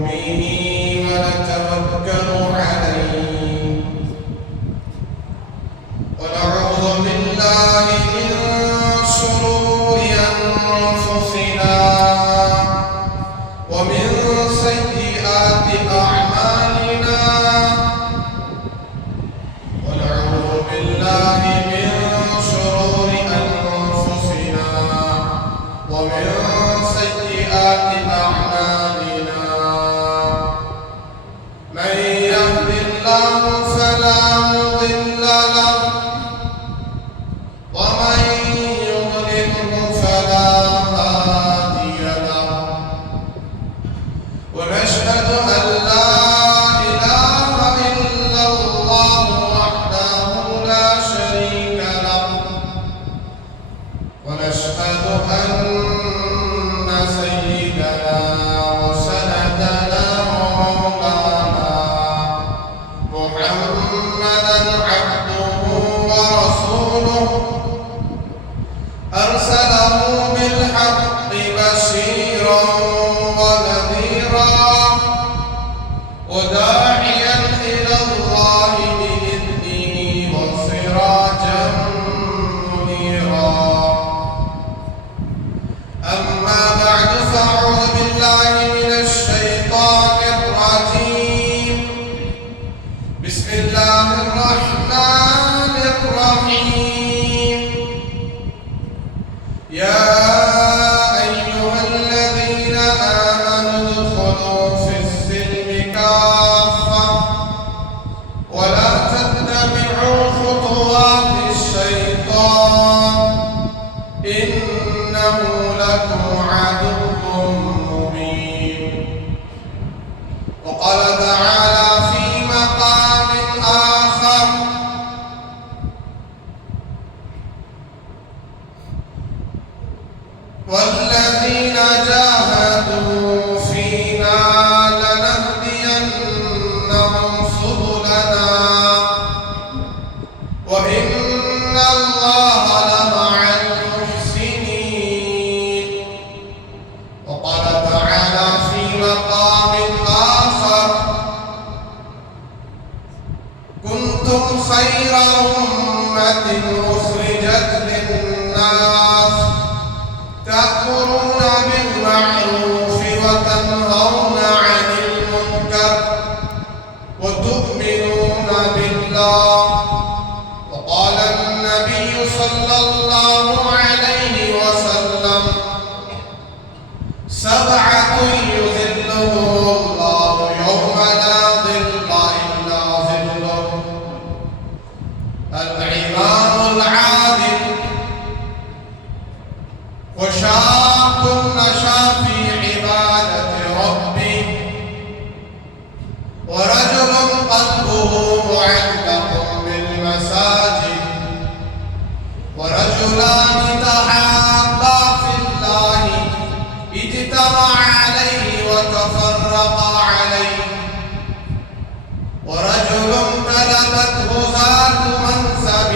به ونتوكل عليه ونعوذ بالله من شرور أنفسنا ومن سيئات أعمالنا ونعوذ بالله من شرور أنفسنا ومن سيئات أعمالنا من يهد الله فلا مضل له ومن يضلله فلا هادي له ونشهد أن لا إله إلا الله وحده لا شريك له ونشهد أن سيدنا وسندنا ومولانا محمدا عبده ورسوله أرسله بالحق بشيرا ونذيرا وداعيا إلى الله بإذنه وسراجا منيرا أما بعد فأعوذ بالله من الشيطان الرجيم بسم الله الرحمن الرحيم يا أيها الذين آمنوا ادخلوا في السلم كافة ولا تتبعوا خطوات الشيطان إنه لكم عدو مبين وقال تعالى في مقام آخر والذين جاهدوا فينا لنهدينهم سبلنا وإن الله لمع المحسنين وقال تعالى في مقام آخر كنتم خير أمة أخرجت للناس تأمرون بالمعروف وتنهون عن المنكر وتؤمنون بالله وقال النبي صلى الله عليه وسلم سبعة يظلهم الله يوم لا ظل إلا ظله الإمام العادل وشاب نشا في عبادة ربه ورجل قلبه معلق بالمساجد ورجلان تحابا في الله اجتمع عليه وتفرقا عليه ورجل طلبته ذات منصب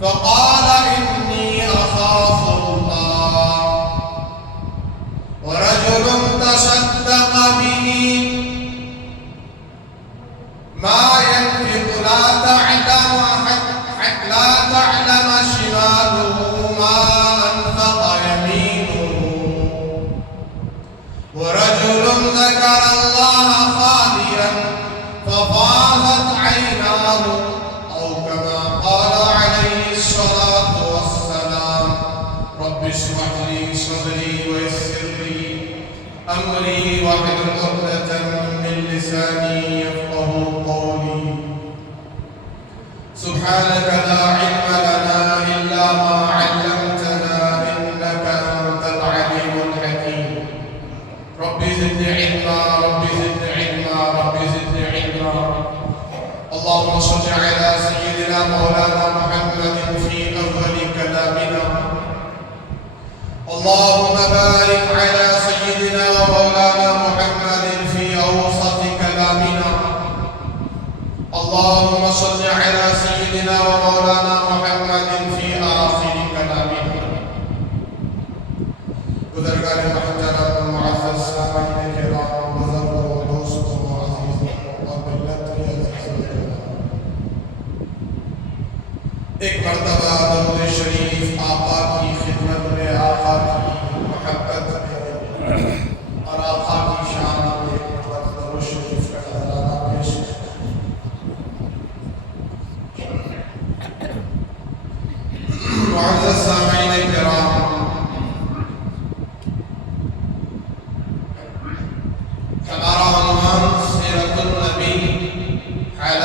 فقال إني أخاف الله ورجل تصدق به ما ينفق لا تعلم شماله ما أنفق يمينه ورجل ذكر الله خاليا ففاضت عيناه أو كما قال عليه الصلاة والسلام رب اشرح لي صدري ويسر لي أمري واحلل عقدة من لساني يفقهوا قولي سبحانك لا علم لنا إلا ما علمتنا إنك أنت العليم الحكيم رب زدني علما رب زدني علما رب زدني علما اللهم صل على سيدنا مولانا محمد في أول كلامنا اللهم بارك على سيدنا ومولانا محمد في أوسط كلامنا اللهم صل على سيدنا ومولانا محمد في آخر كلامنا بزرگان محترم معزز سامعین کرام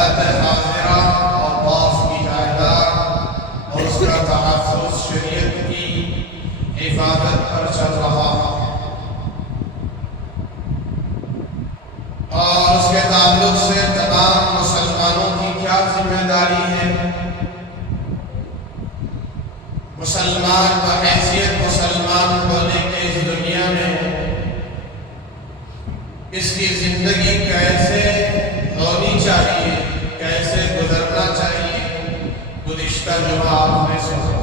حیات حاضرہ اور باف کی جائیداد اور اس کا تحفظ شریعت کی حفاظت پر چل رہا ہے، اور اس کے تعلق سے تمام مسلمانوں کی کیا ذمہ داری ہے۔ مسلمان بحیثیت مسلمان ہونے کے اس دنیا میں اس کی زندگی کیسے ہونی چاہیے، کیسے گزرنا چاہیے، گزشتہ جمعات میں سنا۔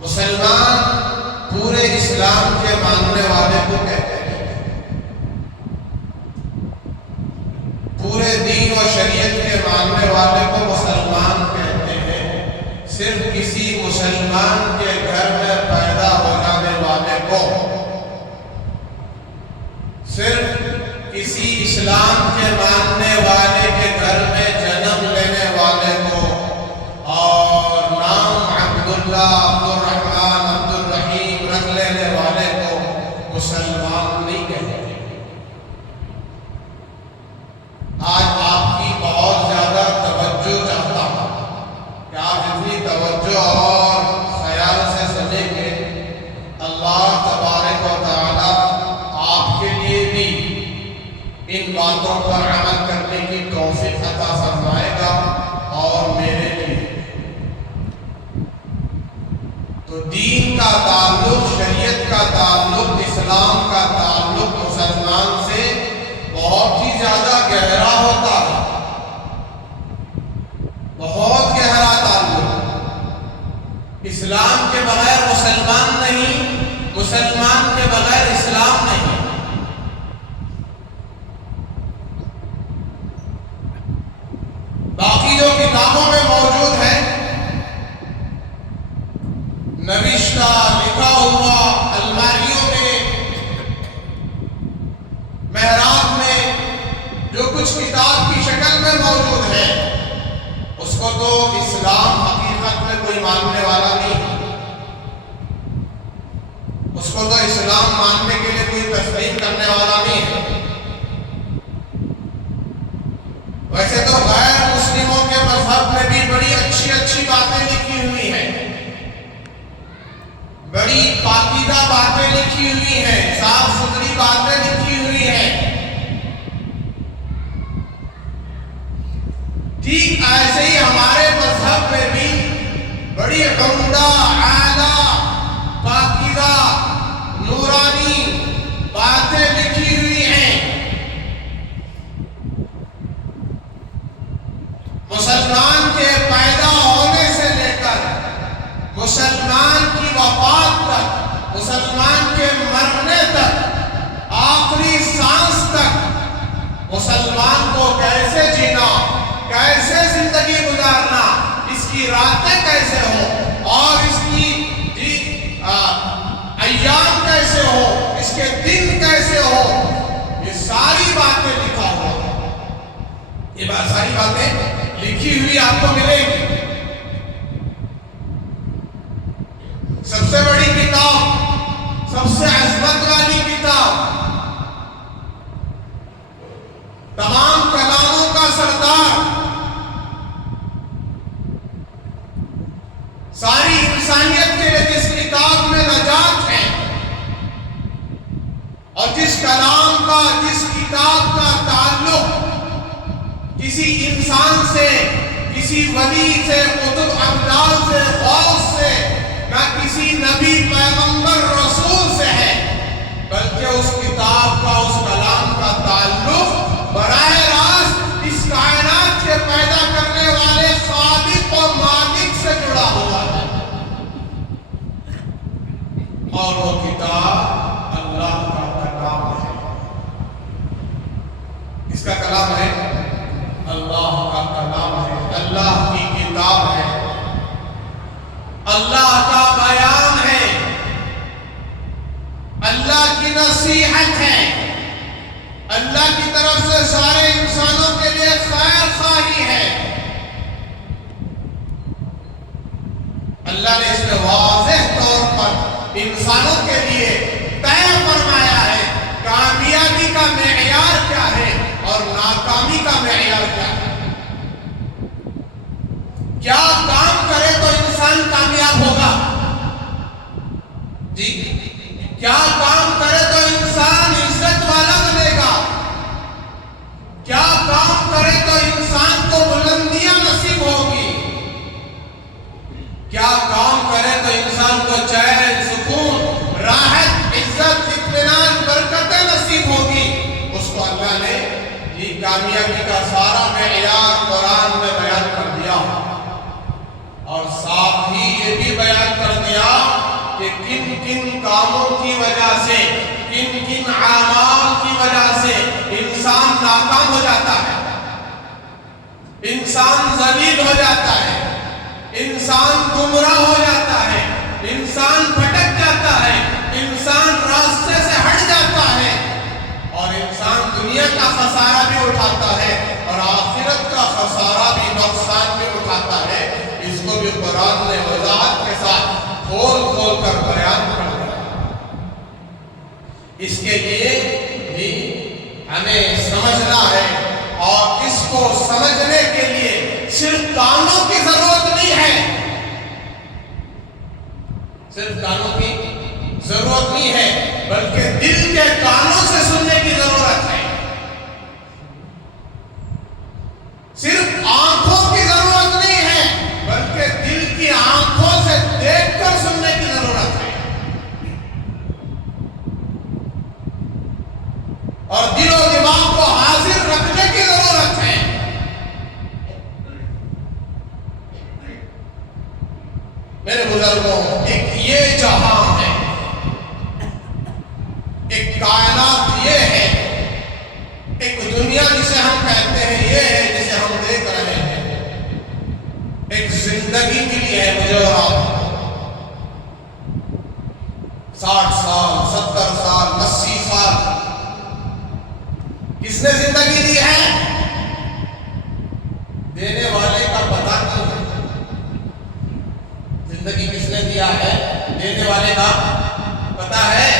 مسلمان پورے اسلام کے ماننے والے کو کہتے ہیں، پورے دین و شریعت کے ماننے والے کو مسلمان کہتے ہیں۔ صرف کسی مسلمان کے گھر میں پیدا ہو جانے والے کو، صرف کسی اسلام کے ماننے والے کے گھر میں جنم لینے والے کو اور نام عبداللہ، عبدالرحمن، عبدالرحیم رکھ لینے والے کو مسلمان نہیں کہتے۔ آج آپ کی بہت زیادہ توجہ چاہتا ہوں کہ آپ اتنی توجہ اور خیال سے سنیں گے، اللہ تبارک و تعالی آپ کے لیے بھی ان باتوں پر عمل کرنے کی توفیق عطا فرمائے گا اور میرے لیے۔ تو دین کا تعلق، شریعت کا تعلق، اسلام کا تعلق مسلمان سے بہت ہی زیادہ گہرا ہوتا ہے، بہت گہرا تعلق۔ اسلام کے بغیر مسلمان نہیں، مسلمان کے بغیر اسلام نہیں۔ باقی جو کتابوں میں موجود ہے، نوشتہ لکھا ہوا الماریوں میں، محراب میں جو کچھ کتاب کی شکل میں موجود ہے، اس کو تو اسلام حقیقت میں کوئی ماننے والا نہیں، اس کو تو اسلام ماننے کے لیے کوئی تسلیم کرنے والا نہیں ہے۔ ویسے تو غیر مسلموں کے مذہب میں بھی بڑی اچھی اچھی باتیں لکھی ہوئی ہیں، بڑی پاکیزہ باتیں لکھی ہوئی ہیں، صاف ستھری باتیں لکھی ہوئی ہیں۔ ٹھیک ایسے ہی ہمارے مذہب میں بھی بڑی عمدہ، اعلیٰ، پاکیزہ، نورانی باتیں لکھی ہوئی ہیں۔ مسلمان کے پیدا ہونے سے لے کر مسلمان کی وفات تک، مسلمان کے مرنے تک، آخری سانس تک مسلمان کو کیسے جینا، کیسے زندگی گزارنا، اس کی راتیں کیسے ہوں اور اس کی ایام کیسے ہو، اس کے دن کیسے ہو، یہ ساری باتیں لکھا ہوا ہے۔ یہ ساری باتیں لکھی ہوئی آپ کو ملے گی۔ سب سے بڑی کتاب، سب سے عظمت والی کتاب، تمام کلاموں کا سردار، ساری انسانیت کے لیے جس کتاب میں نجات ہے اور جس کلام کا، جس کتاب کا تعلق کسی انسان سے، کسی ولی سے، قطب ابدال سے، غوث سے، نہ کسی نبی، پیغمبر، رسول سے ہے، بلکہ اس کتاب کا، اس کلام کا تعلق براہ راست اس کائنات کے پیدا کرنے والے خالق و مالک سے جڑا ہوا ہے، اور وہ کتاب اللہ کا کلام ہے۔ اس کا کلام ہے، اللہ کا کلام ہے، اللہ کی کتاب ہے، اللہ کا بیان ہے، اللہ کی نصیحت ہے، اللہ کی طرف سے سارے انسانوں کے لیے خیر خواہی ہے۔ اللہ نے اس میں واضح طور پر انسانوں کے لیے طے فرمایا ہے، کامیابی کامیابی کا معیار کیا ہے اور ناکامی کا معیار کیا ہے؟ کیا کام کرے تو انسان کامیاب ہوگا؟ جی، کیا کام کرے تو انسان عزت والا بنے گا؟ کیا کام کرے تو انسان کو بلندیاں نصیب ہوگی؟ کیا کام کرے تو انسان کو چین، سکون، راحت، عزت، اطمینان، برکتیں نصیب ہوگی؟ اس کو اللہ نے یہ کامیابی کا سارا معیار قرآن میں بیان کر دیا اور ساتھ ہی یہ بھی بیان کر دیا کہ کن کن کاموں کی وجہ سے، کن کن اعمال کی وجہ سے انسان ناکام ہو جاتا ہے، انسان ذلیل ہو جاتا ہے، انسان گمراہ ہو جاتا ہے، انسان بھٹک جاتا ہے، انسان راستے سے ہٹ جاتا ہے اور انسان دنیا کا خسارہ بھی اٹھاتا ہے اور آخرت کا خسارہ بھی، نقصان بھی اٹھاتا ہے۔ اس کو بھی قرآن نے وضاحت کے ساتھ کھول کھول کر بیان کر دیا۔ اس کے لیے بھی ہمیں سمجھنا ہے اور اس کو سمجھنے کے لیے صرف کانوں کی ضرورت نہیں ہے، صرف کانوں کی ضرورت نہیں ہے بلکہ دل کے کانوں سے سننے کی ضرورت ہے، صرف آنکھوں کی ضرورت نہیں ہے بلکہ دل کی آنکھوں سے دیکھ کر سننے کی ضرورت ہے اور دل و دماغ کو حاضر رکھنے کی ضرورت ہے۔ میرے بزرگوں، ایک یہ جہاں ہے، ایک کائنات یہ ہے، ایک دنیا جسے ہم کہتے ہیں یہ ہے جسے ہم دیکھ رہے ہیں، ایک زندگی ملی ہے مجھے اور آپ کو، 60 سال، 70 سال، 80 سال، کس نے زندگی دی ہے؟ دینے والے کا پتہ نہیں ہے۔ زندگی کس نے دیا ہے؟ دینے والے کا پتہ ہے۔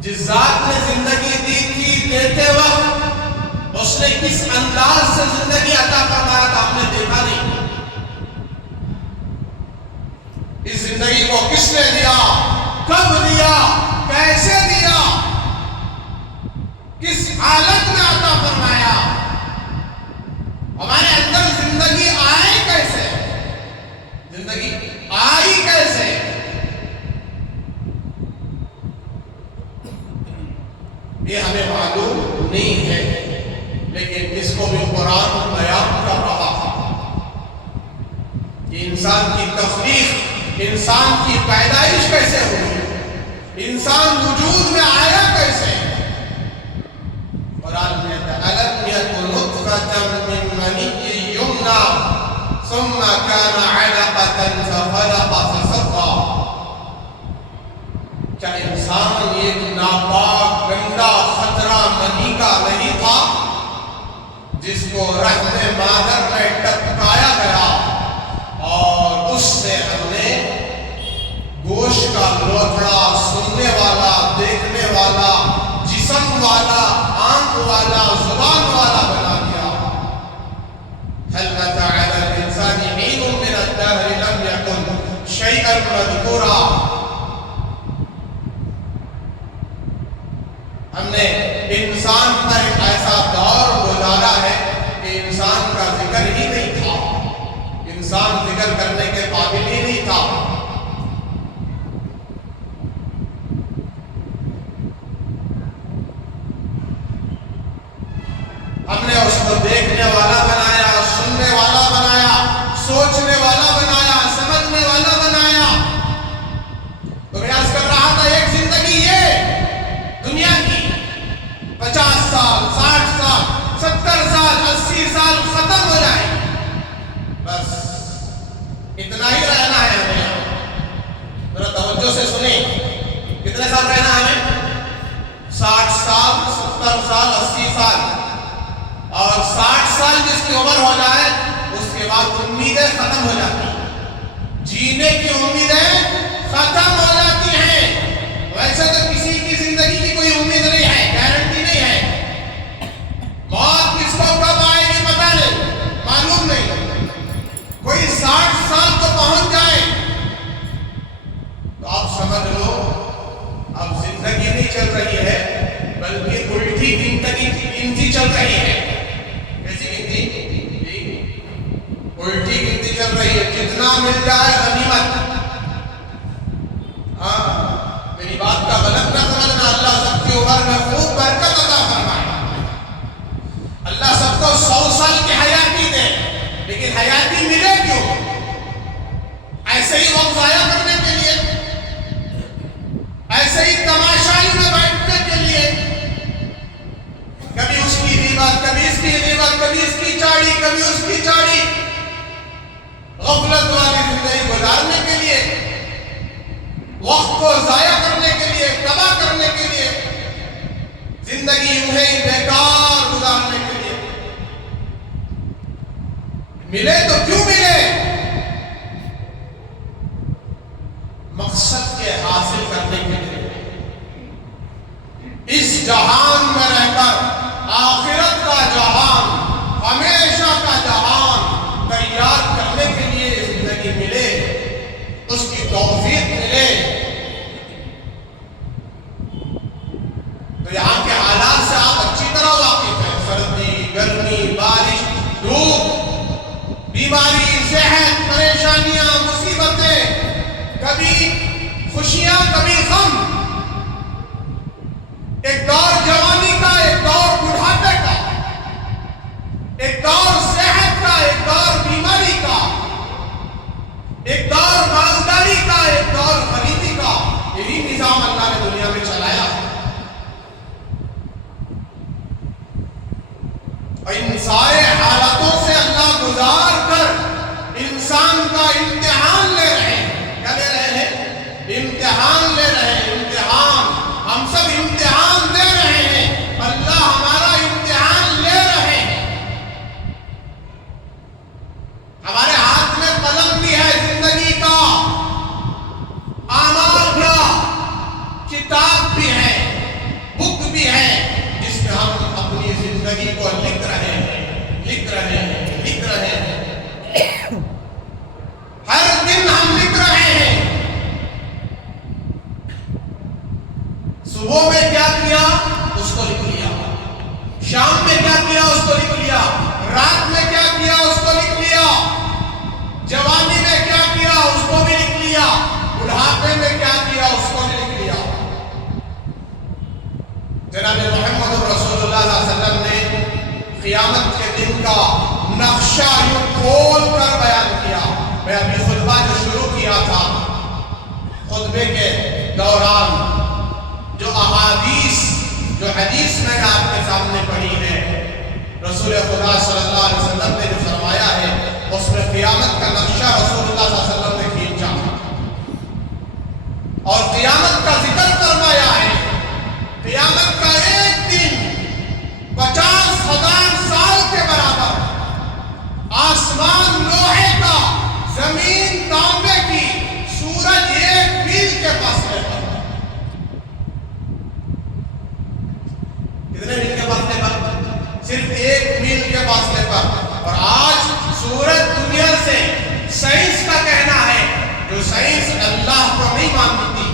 جس ذات نے زندگی دی تھی، دیتے وقت اس نے کس انداز سے زندگی عطا فرمایا تھا ہم نے دیکھا نہیں۔ اس زندگی کو کس نے دیا، کب دیا، کیسے دیا، کس حالت میں عطا فرمایا، ہمارے اندر زندگی آئی کیسے، زندگی آئی کیسے؟ یہ ہمیں معلوم نہیں ہے، لیکن اس کو بھی قرآن بیان کر رہا ہے کہ انسان کی تخلیق، انسان کی پیدائش کیسے ہوئی، انسان وجود میں آیا کیسے۔ قرآن میں أَلَمْ يَكُنْ نُطْفَةً مِّن مَّنِيٍّ يُمْنَىٰ ثُمَّ كَانَ عَلَقَةً فَخَلَقَ فَسَوَّىٰ۔ کیا انسان ایک ناپاک، گندا، خطرہ منی کا نہیں تھا جس کو رحم مادر میں ٹپکایا گیا اور اس سے ہم نے گوشت کا لوتھڑا، سننے والا، دیکھنے والا، جسم والا، آنکھ والا، زبان والا بنا دیا۔ هل أتى على الإنسان حين من الدهر لم يكن شيئا مذكورا۔ ہم نے انسان پر ایک ایسا دور گزارا ہے کہ انسان کا ذکر ہی نہیں تھا، انسان ذکر کرنے کے قابل ہی نہیں تھا۔ ہم نے اس کو دیکھنے والا بنایا، سننے والا بنایا، سوچنے والا بنایا، سمجھنے والا بنایا۔ تو میں عرض کر رہا تھا ایک زندگی یہ دنیا کی 50 سال، 60 سال، 70 سال، 80 سال ختم ہو جائے، بس اتنا ہی رہنا لیکن حیاتی ملے کیوں؟ ایسے ہی وقت ضائع کرنے کے لیے، ایسے ہی تماشائی میں بیٹھنے کے لیے، کبھی اس کی غیبت، کبھی اس کی غیبت، کبھی اس کی چاڑی، کبھی اس کی چاڑی، غفلت والی زندگی گزارنے کے لیے، وقت کو ضائع کرنے کے لیے، تباہ کرنے کے لیے، زندگی انہیں بیکار گزارنے کے لیے۔ ملے تو کیوں ملے؟ مقصد کے حاصل کرنے کے لیے، اس جہان میں رہ کر آخرت کا جہان، ہمیشہ کا جہان تیار کرنے کے لیے زندگی ملے، اس کی توفیق ملے۔ تو یہاں کے حالات سے آپ اچھی طرح واقف ہیں، سردی، گرمی، بارش، دھوپ، بیماری، صحت، پریشانیاں، مصیبتیں، کبھی خوشیاں، کبھی غم، ایک دور جوانی کا، ایک دور بڑھاپے کا، ایک دور صحت کا، ایک دور بیماری کا، ایک دور مالداری کا، ایک دور غریبی کا۔ یہی نظام اللہ نے دنیا میں چلایا ہے، اور ان سارے حالاتوں سے اللہ گزار کر انسان کا امتحان لے رہے ہیں۔ کیا لے رہے ہیں؟ امتحان لے رہے ہیں، امتحان۔ ہم سب امتحان دے رہے ہیں، اللہ ہمارا امتحان لے رہے ہیں۔ ہمارے ہاتھ میں قلم بھی ہے زندگی کا، اعمال کا، کتاب بھی ہے، بک بھی ہے، جس میں ہم اپنی زندگی کو لکھ رہے ہیں، لکھ رہے ہیں، لکھ رہے ہیں۔ ہر دن ہم لکھ رہے ہیں، صبح میں کیا کیا اس کو لکھ لیا، شام میں کیا کیا اس کو لکھ لیا، رات میں کیا کیا اس کو لکھ لیا، جوانی میں کیا کیا اس کو بھی لکھ لیا، بڑھاپے میں کیا کیا اس کو بھی لکھ لیا۔ جناب محمد رسول اللہ صلی اللہ علیہ وسلم نے قیامت کے دن کا نقشہ یوں کھول کر بیان کیا۔ میں ابھی خطبہ جو شروع کیا تھا، خطبے کے دوران جو احادیث، جو حدیث میں نے آپ کے سامنے پڑھی ہے، رسول خدا صلی اللہ علیہ وسلم نے جو فرمایا ہے، اس میں قیامت کا نقشہ رسول اللہ صلی اللہ علیہ وسلم نے کھینچا اور قیامت کا ذکر فرمایا ہے۔ قیامت کا ایک دن 50,000 سال کے برابر، آسمان لوہے کا، زمین تانبے کی، سورج 1 میل کے فاصلے پر۔ کتنے میل کے فاصلے پر؟ صرف 1 میل کے فاصلے پر۔ اور آج سورج دنیا سے، سائنس کا کہنا ہے، جو سائنس اللہ کو نہیں مانتی،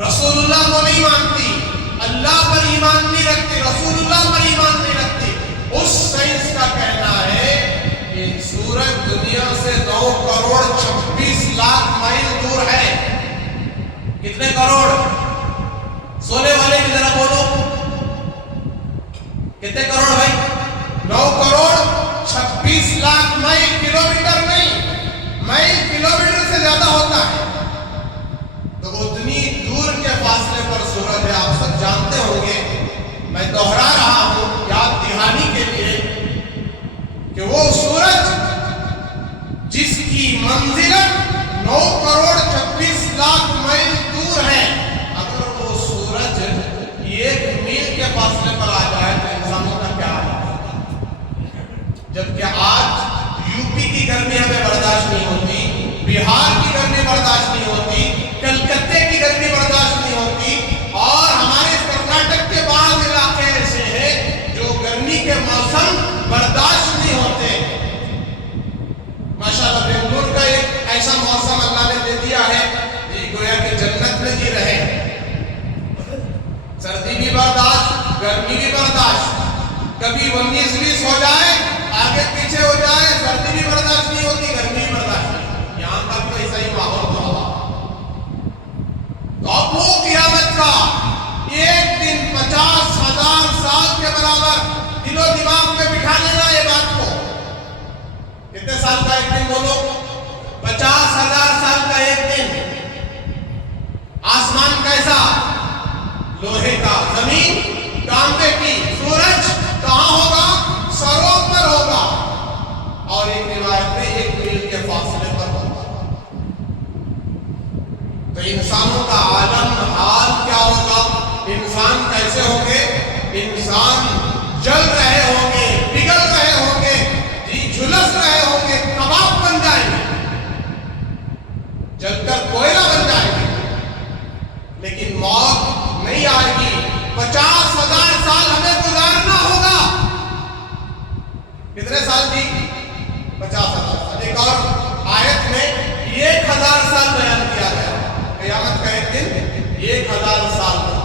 رسول اللہ کو نہیں مانتی، اللہ پر ایمان نہیں رکھتی، رسول اللہ پر ایمان نہیں رکھتی، اس سائنس کا کہنا ہے کہ سورج دنیا سے 9 کروڑ 26 لاکھ مائل دور ہے۔ کتنے کروڑ؟ سونے والے بھی ذرا بولو، کتنے کروڑ بھائی؟ 9 کروڑ 26 لاکھ مائل، کلومیٹر نہیں، مائل کلومیٹر سے زیادہ ہوتا ہے۔ تو اتنی دور کے فاصلے پر سورج ہے، آپ سب جانتے ہوں گے، میں دوہرا رہا ہوں یاد دہانی کے لیے، کہ وہ سورج جس کی منزلت 9 کروڑ 26 لاکھ مائل دور ہے، اگر وہ سورج 1 میل کے فاصلے پر آ جائے تو انسانوں کا کیا ہے؟ جبکہ آج یو پی کی گرمی ہمیں برداشت نہیں ہوتی، بہار کی گرمی برداشت نہیں ہوتی، کلکتے کی گرمی برداشت نہیں ہوتی، اور ہمارے کرناٹک کے بعض علاقے ایسے ہیں جو گرمی کے موسم برداشت نہیں ہوتے۔ ماشاءاللہ بنگلور کا ایک ایسا موسم اللہ نے دے دیا ہے جی، گویا کہ جنت میں جی رہے، سردی بھی برداشت، گرمی بھی برداشت، کبھی 19-20 ہو جائے، آگے پیچھے ہو جائے، سردی بھی برداشت نہیں ہوتی، گرمی بھی برداشت نہیں ہوتی۔ یہاں کا بھی ایسا ہی ماحول ہوا۔ تو اب وہ قیامت کا ایک دن 50,000 سال کے برابر دل و دماغ میں بٹھا لینا یہ بات کو، کتنے سال کا ایک دن بولو؟ 50,000 سال کا ایک دن۔ آسمان کیسا؟ لوہے کا، زمین تانبے کی، سورج کہاں ہوگا؟ سروں پر ہوگا، اور ایک روایت میں 1 میل کے فاصلے پر ہوگا۔ تو انسانوں کا عالم حال کیا ہوگا؟ انسان کیسے ہوں گے؟ انسان جل رہے ہوں گے، پگھل رہے ہوں گے، جھلس رہے ہوں گے، کباب بن جائیں گے، جل کر کوئلہ بن جائیں گے، لیکن موت نہیں آئے گی۔ 50,000 سال ہمیں گزارنا ہوگا۔ کتنے سال جی؟ 50,000 سال۔ ایک اور آیت میں 1,000 سال بیان کیا گیا، قیامت کا ایک دن 1,000 سال کا،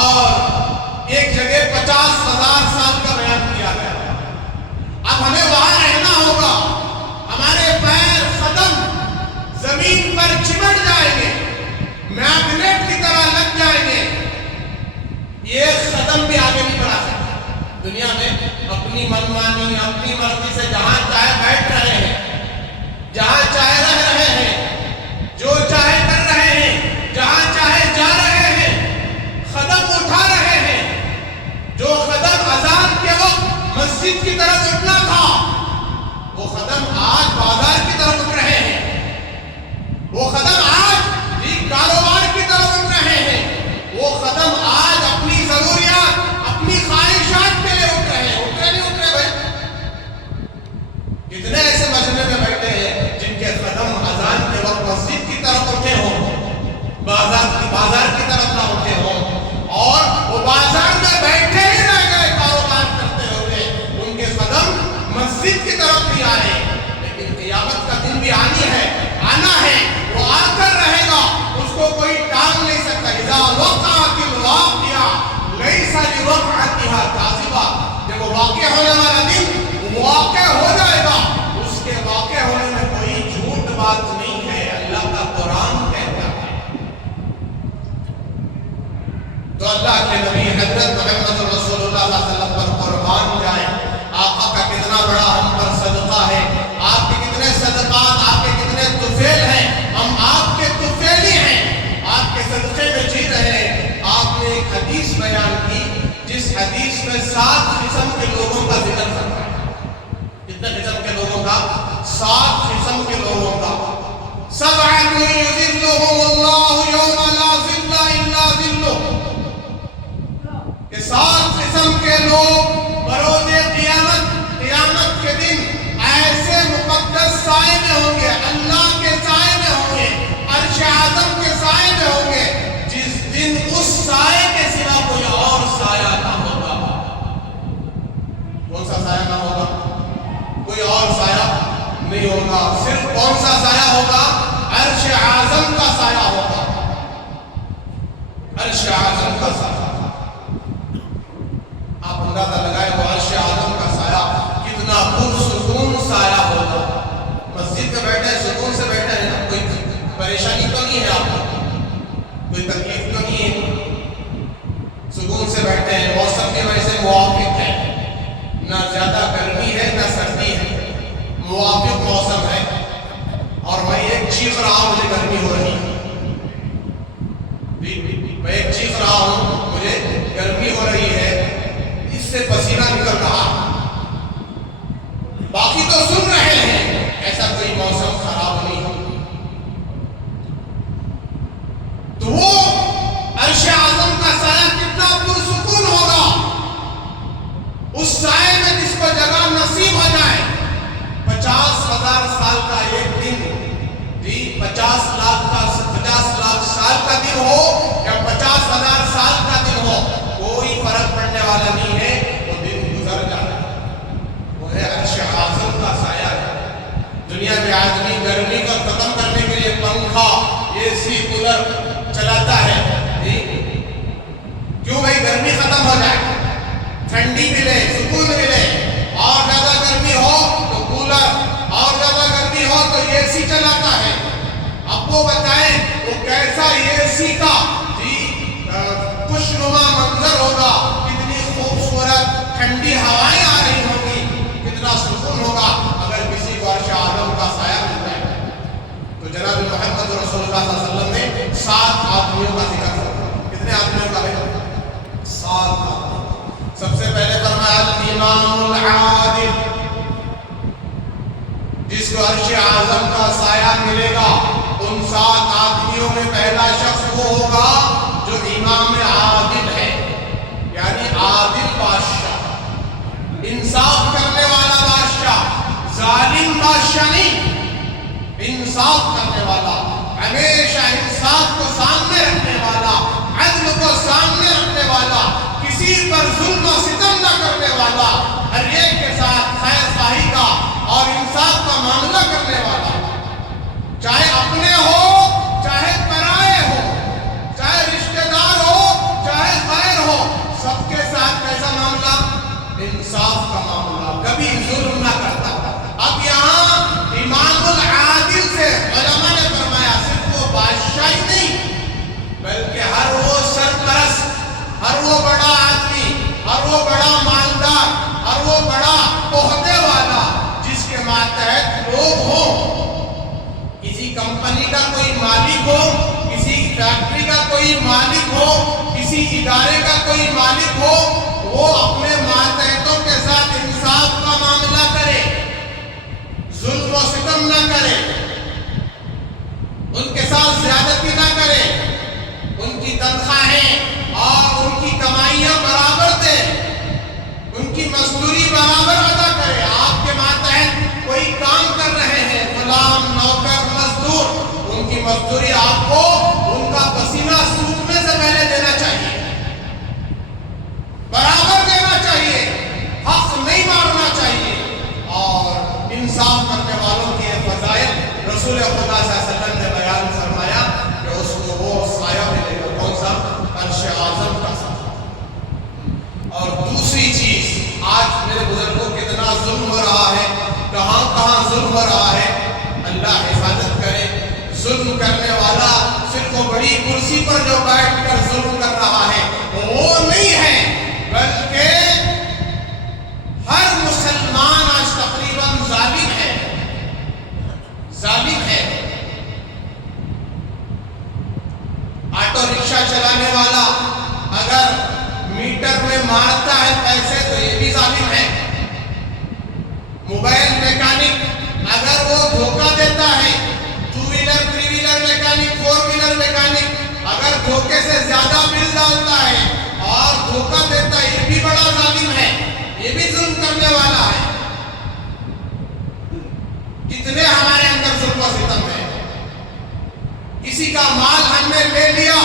اور ایک جگہ 50,000 سال کا بیان کیا گیا۔ اب ہمیں وہاں رہنا ہوگا، ہمارے پیر قدم زمین پر چمٹ جائیں گے، میگنیٹ کی طرح لگ جائیں گے، یہ قدم بھی آگے نہیں بڑھا سکتے۔ دنیا میں اپنی منمانی، اپنی مرضی سے جہاں چاہے بیٹھ رہے ہیں، جہاں چاہے رہ رہے ہیں، جو چاہے کر رہے ہیں، جہاں چاہے جا رہے ہیں، قدم اٹھا رہے ہیں۔ جو قدم اذان کے وقت مسجد کی طرف اٹھنا تھا، وہ قدم آج بازار کی طرف اٹھ رہے ہیں، وہ قدم آج کاروبار کی طرف اٹھ رہے ہیں، وہ قدم آج اپنی ضروریات، اپنی خواہشات کے لیے اٹھ رہے ہیں۔ اٹھ رہے نہیں اٹھ رہے بھائی؟ کتنے ایسے مجمع میں بیٹھے ہیں جن کے قدم اذان کے وقت مسجد کی طرف اٹھے ہوں، بازار کی طرف نہ اٹھے ہوں، اور وہ بازار میں بیٹھے ہی رہ گئے کاروبار کرتے ہوئے، ان کے قدم مسجد کی طرف بھی آئے۔ لیکن قیامت کا دن بھی آنا ہے، وہ آ کر رہے گا، اس کو کوئی ٹال نہیں سکتا۔ اذا وقعت الواقعہ لیس لوقعتها کاذبہ، جب وہ واقع ہونے والا دن واقع ہو جائے گا، اس کے واقع ہونے میں کوئی جھوٹ بات نہیں ہے، اللہ کا قرآن کہتا ہے۔ تو اللہ کے نبی حضرت محمد رسول اللہ صلی اللہ علیہ وسلم پر قربان جائیں۔ آقا کا کتنا بڑا ہم پر صدقہ ہے، آپ کے کتنے صدقات، آپ کے کتنے طفیل ہیں، ہم آپ کے طفیلی ہیں، آپ کے صدقے میں جی رہے ہیں۔ آپ نے ایک حدیث بیان کی، جس حدیث میں 7 قسم کے لوگوں کا ذکر کرتا ہے۔ کتنے قسم کے لوگوں کا؟ 7 قسم کے لوگوں کا۔ سبعۃ یظلھم اللہ یوم لا ظل الا ظلہ، کہ 7 قسم کے لوگ بروز قیامت کے دن ایسے مقدس سائے میں ہوں گے، اللہ کے سائے میں ہوں گے، عرش اعظم کے سائے میں ہوں گے، جس دن اس سائے کے سوا کوئی اور سایہ نہ ہوگا۔ کون سا سایہ نہ ہوگا؟ کوئی اور سایہ نہیں ہوگا۔ صرف کون سا سایہ ہوگا؟ عرش اعظم کا سایہ ہوگا، عرش اعظم کا سایہ۔ آپ اندازہ لگائے وہ عرش اعظم کا سایہ کتنا پرسکون سایہ ہوگا۔ مسجد میں بیٹھے سکون سے بیٹھے ہیں نا، کوئی پریشانی تو نہیں ہے، آپ کو کوئی تکلیف تو نہیں ہے، سکون سے بیٹھے ہیں، موسم کے وجہ سے موافق ہے، نہ زیادہ گرمی ہے نہ سردی ہے، موافق موسم ہے۔ اور میں ایک چیخ رہا ہوں، مجھے گرمی ہو رہی ہے، میں ایک چیخ رہا ہوں، مجھے گرمی ہو رہی ہے، اس سے پسینہ نکل رہا، باقی تو سن رہے ہیں، ایسا کوئی موسم خراب نہیں ہو۔ تو وہ عرش اعظم کا سایہ کتنا پرسکون ہوگا، اس سائے میں جس کو جگہ نصیب ہو جائے۔ 50,000 سال کا ایک دن، 50 لاکھ سال کا دن ہو یا 50,000 سال کا دن ہو، کوئی فرق پڑنے والا نہیں ہے، وہ دن گزر جاتا ہے، وہ ہے عرش اعظم کا سایہ ہے۔ دنیا میں آدمی گرمی کو ختم کرنے کے لیے پنکھا، اے سی، کولر چلاتا ہے، کیوں بھائی؟ گرمی ختم ہو جائے، ٹھنڈی ملے، سکون ملے۔ اور زیادہ گرمی ہو تو کولر، اور زیادہ گرمی ہو تو اے سی چلاتا ہے۔ اب وہ بتائیں وہ کیسا اے سی کا خوشنما منظر ہوگا، کتنی خوبصورت ٹھنڈی ہوائیں آ رہی ہوں گی، رسول اللہ صلی اللہ علیہ وسلم نے 7 آدمیوں کا ذکر کیا. کتنے آدمیوں کا ہے؟ 7 آدمی. سب سے پہلے فرمایا الامام العادل، جس کو عرش اعظم کا سایہ ملے گا. ان 7 آدمیوں میں پہلا شخص وہ ہوگا جو امام عادل ہے، یعنی عادل بادشاہ، انصاف کرنے والا بادشاہ، ظالم بادشاہ نہیں، انصاف کرنے والا، ہمیشہ انصاف کو سامنے رکھنے والا، عدل کو سامنے رکھنے والا، کسی پر ظلم و ستم نہ کرنے والا، ہر ایک کے ساتھ خیر خواہی کا اور انصاف کا معاملہ کرنے والا، چاہے اپنے ہو چاہے پرائے ہو، چاہے رشتہ دار ہو چاہے غیر ہو، سب کے ساتھ کیسا معاملہ؟ انصاف کا معاملہ، کبھی ظلم نہ کرتا. اب یہاں امام العادل سے علماء نے فرمایا صرف وہ بادشاہ ہی نہیں، بلکہ ہر وہ سرپرست، ہر وہ بڑا آدمی، ہر وہ بڑا مالدار، ہر وہ بڑا عہدے والا جس کے ماتحت لوگ ہوں، کسی کمپنی کا کوئی مالک ہو، کسی فیکٹری کا کوئی مالک ہو، کسی ادارے کا کوئی مالک ہو، وہ اپنے ماتحتوں کے ساتھ انصاف کا معاملہ کرے، ظلم و ستم نہ کرے، ان کے ساتھ زیادتی نہ کرے، ان کی تنخواہیں اور ان کی کمائیاں برابر دے، ان کی مزدوری برابر ادا کرے. آپ کے ماتحت کوئی کام کر رہے ہیں، غلام، نوکر، مزدور، ان کی مزدوری آپ کو ان کا پسینہ سوکھنے سے پہلے دینا چاہیے، برابر دینا چاہیے، حق نہیں مارنا چاہیے. اور انصاف کرنے والوں کے فضائل رسول خدا صلی اللہ علیہ وسلم نے بیان فرمایا کہ اس کو وہ سایہ ملے گا. کون سا؟ عرش اعظم کا سایہ. اور دوسری چیز، آج میرے بزرگوں کتنا ظلم ہو رہا ہے، کہاں کہاں ظلم ہو رہا ہے، اللہ حفاظت کرے. ظلم کرنے والا صرف وہ بڑی کرسی پر جو بیٹھ کر ظلم کر رہا ہے وہ نہیں ہے، بلکہ ہر مسلمان آج تقریباً ظالم ہے، ظالم ہے. آٹو رکشہ چلانے والا اگر میٹر میں مارتا ہے پیسے تو یہ بھی ظالم ہے. موبائل میکینک اگر وہ دھوکہ دیتا ہے، 2 wheeler 3 wheeler mechanic 4 wheeler mechanic اگر دھوکے سے زیادہ بل ڈالتا ہے اور دھوکہ دیتا ہے، یہ بھی بڑا ظالم ہے، یہ بھی ظلم کرنے والا ہے. کتنے ہمارے اندر ظلم و ستم ہے. کسی کا مال ہم نے لے لیا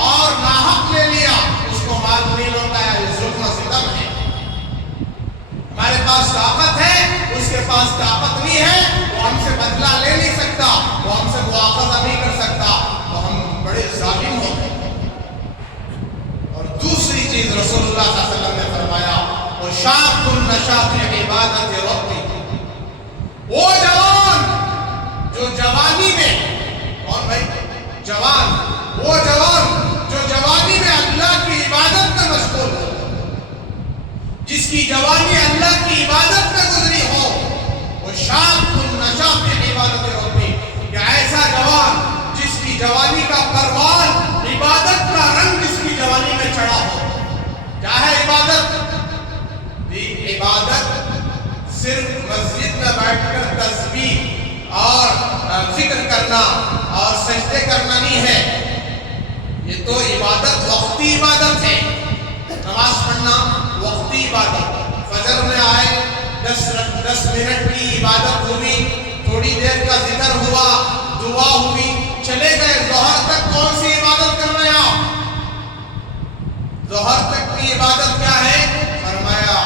اور ناحق لے لیا، اس کو مال نہیں لوٹایا، یہ ظلم و ستم ہے. ہمارے پاس طاقت ہے، اس کے پاس طاقت نہیں ہے، وہ ہم سے بدلہ لے نہیں سکتا، وہ ہم سے مواخذہ نہیں کر سکتا، تو ہم بڑے ظالم ہو گئے. اور دوسری چیز رسول اللہ صلی اللہ علیہ وسلم نے فرمایا وَشَابٌ نَشَأَ فِي عِبَادَةِ رَبِّهِ، وہ جوان جو جوانی میں، اور بھائی جوان، وہ جوان جو جوانی میں اللہ کی عبادت میں مشغول ہو، جس کی جوانی اللہ کی عبادت میں گزری ہو. وَشَابٌ نَشَأَ فِي عِبَادَةِ رَبِّهِ، کہ ایسا جوان جس کی جوانی کا پروان، عبادت کا رنگ جس کی جوانی میں چڑھا ہو. کیا ہے عبادت؟ عبادت صرف مسجد میں بیٹھ کر تسبیح اور ذکر کرنا اور سجدے کرنا نہیں ہے. یہ تو عبادت وقتی عبادت ہے. نماز پڑھنا وقتی عبادت، فجر میں آئے 10 منٹ کی عبادت ہوئی، تھوڑی دیر کا ذکر ہوا، دعا ہوئی، چلے گئے. ظہر تک کون سی عبادت کر رہے ہیں آپ؟ ظہر تک کی عبادت کیا ہے؟ فرمایا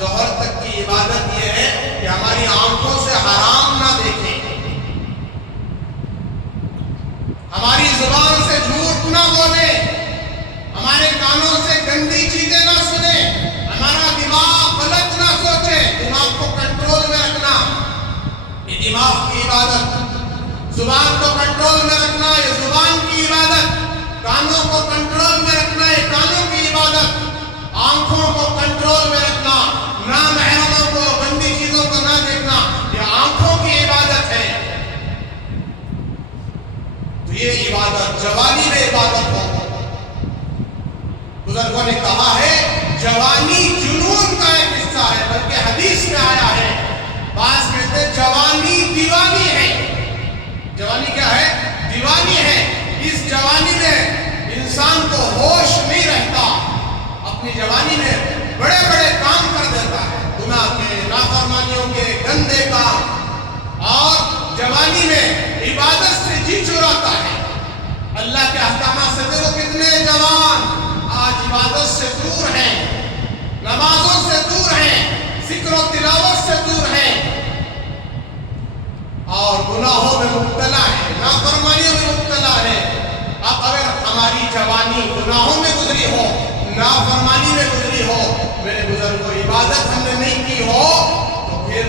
ظہر تک کی عبادت یہ ہے کہ ہماری آنکھوں سے حرام نہ دیکھیں، ہماری زبان سے جھوٹ نہ بولے، ہمارے کانوں سے گندی چیزیں نہ سنیں، ہمارا دماغ غلط نہ سوچے. دماغ کو کنٹرول میں رکھنا، یہ دماغ کی عبادت. زبان کو کنٹرول میں رکھنا، یہ زبان کی عبادت. کانوں کو کنٹرول میں رکھنا، یہ کانوں کی عبادت. آنکھوں کو کنٹرول میں رکھنا، نامحرموں کو، گندی چیزوں کو نہ دیکھنا، یہ آنکھوں کی عبادت ہے. تو یہ عبادت، جوانی میں عبادت ہو۔ بزرگوں نے کہا ہے جوانی جنون کا ایک حصہ ہے، بلکہ حدیث میں آیا ہے، بعض کہتے ہیں جوانی دیوانی ہے۔ جوانی کیا ہے؟ دیوانی ہے۔ اس جوانی میں انسان کو ہوش نہیں رہتا، اپنی جوانی میں بڑے بڑے کام کر دیتا ہے، گناہ کے، نافرمانیوں کے، گندے کام، اور جوانی میں عبادت سے جی چراتا ہے، اللہ کے احکامات سے۔ دیکھو کتنے جوان آج عبادت سے دور ہیں، نمازوں سے دور ہیں، ذکر و تلاوت سے دور ہیں، اور گناہوں میں مبتلا ہے، نافرمانیوں میں مبتلا ہے۔ اب اگر ہماری جوانی گناہوں میں گزری ہو، نافرمانی میں گزری ہو، میرے بزرگوں عبادت ہم نے نہیں کی ہو، تو پھر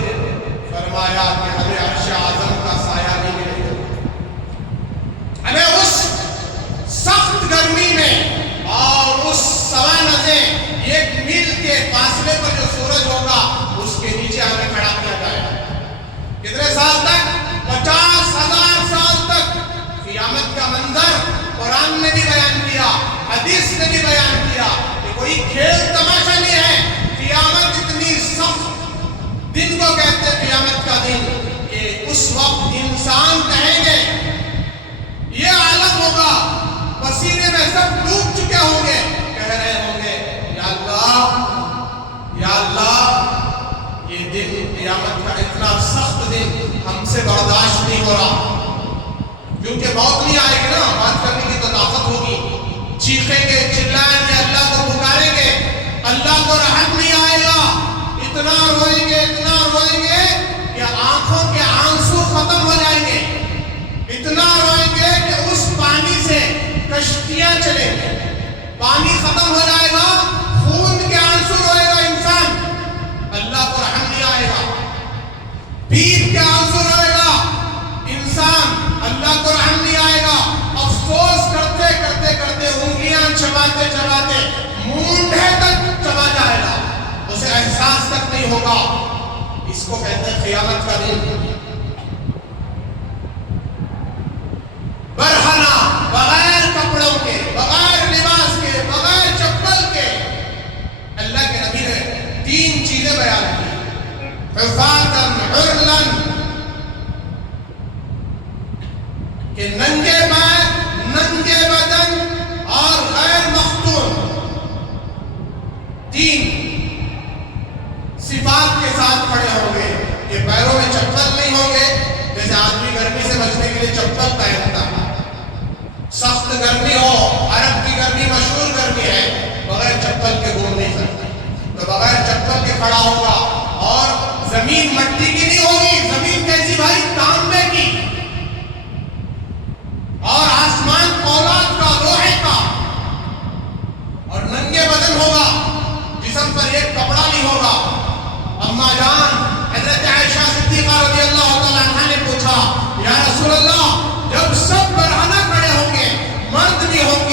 فرمایا کہ ہمیں عرش اعظم کا سایہ نہیں ملے گا۔ ہمیں اس سخت گرمی میں اور اس سوا نظر 1 میل کے فاصلے پر جو سورج ہوگا اس کے نیچے ہمیں کھڑا کیا جائے گا۔ کتنے سال تک؟ 50,000 سال تک۔ قیامت کا منظر قرآن نے بھی بیان کیا، حدیث نے بھی بیان کیا کہ کوئی کھیل تماشا نہیں ہے۔ قیامت اتنی سخت دن کو کہتے ہیں، قیامت کا دن، کہ اس وقت انسان کہیں گے، یہ عالم ہوگا، پسینے میں سب ڈوب چکے ہوں گے، کہہ رہے ہوں گے یا اللہ، یا اللہ، یہ دن قیامت کا اتنا سخت دن ہم سے برداشت نہیں ہو رہا، کیونکہ موت نہیں آئے گی نا، بات کرنے کی تو طاقت ہوگی، چیخیں گے، چلائیں گے، اللہ کو پکاریں گے، اللہ کو رحم نہیں آئے گا، اتنا روئیں گے، اتنا روئیں گے کہ آنکھوں کے آنسو ختم ہو جائیں گے، اتنا روئیں گے کہ اس پانی سے کشتیاں چلیں گے، پانی ختم ہو جائے گا، خون کے آنسو روئے گا انسان، اللہ کو رحم نہیں آئے گا، پیر کے آنسو روئے گا انسان، اللہ کو رحم نہیں آئے گا، افسوس کرتے کرتے کرتے انگلیاں چباتے چباتے مونڈھے تک چبا جائے گا، اسے احساس تک نہیں ہوگا۔ اس کو کہتے ہیں قیامت کا دن۔ برہنہ، بغیر کپڑوں کے، بغیر لباس کے، بغیر چپل کے، اللہ کے نبی نے 3 چیزیں بیان کی، حفاظاً عرلاً، کہ ننگے پیر، ننگے بدن اور غیر مختون، 3 صفات کے ساتھ کھڑے ہوں گے، کہ پیروں میں چپل نہیں ہوں گے، جیسے آدمی گرمی سے بچنے کے لیے چپل پہنتا ہے، سخت گرمی ہو، عرب کی گرمی مشہور گرمی ہے، بغیر چپل کے گھوم نہیں سکتا، تو بغیر چپل کے کھڑا ہوگا، اور زمین مٹی کی نہیں ہوگی، زمین کیسی بھائی؟ تانبے کی، اور آسمان فولاد کا، لوہے کا، اور ننگے بدن ہوگا، جسم پر ایک کپڑا نہیں ہوگا۔ اما جان حضرت عائشہ صدیقہ رضی اللہ تعالیٰ عنہ نے پوچھا، یا رسول اللہ، جب سب برہنہ کھڑے ہوں گے، مرد بھی ہوں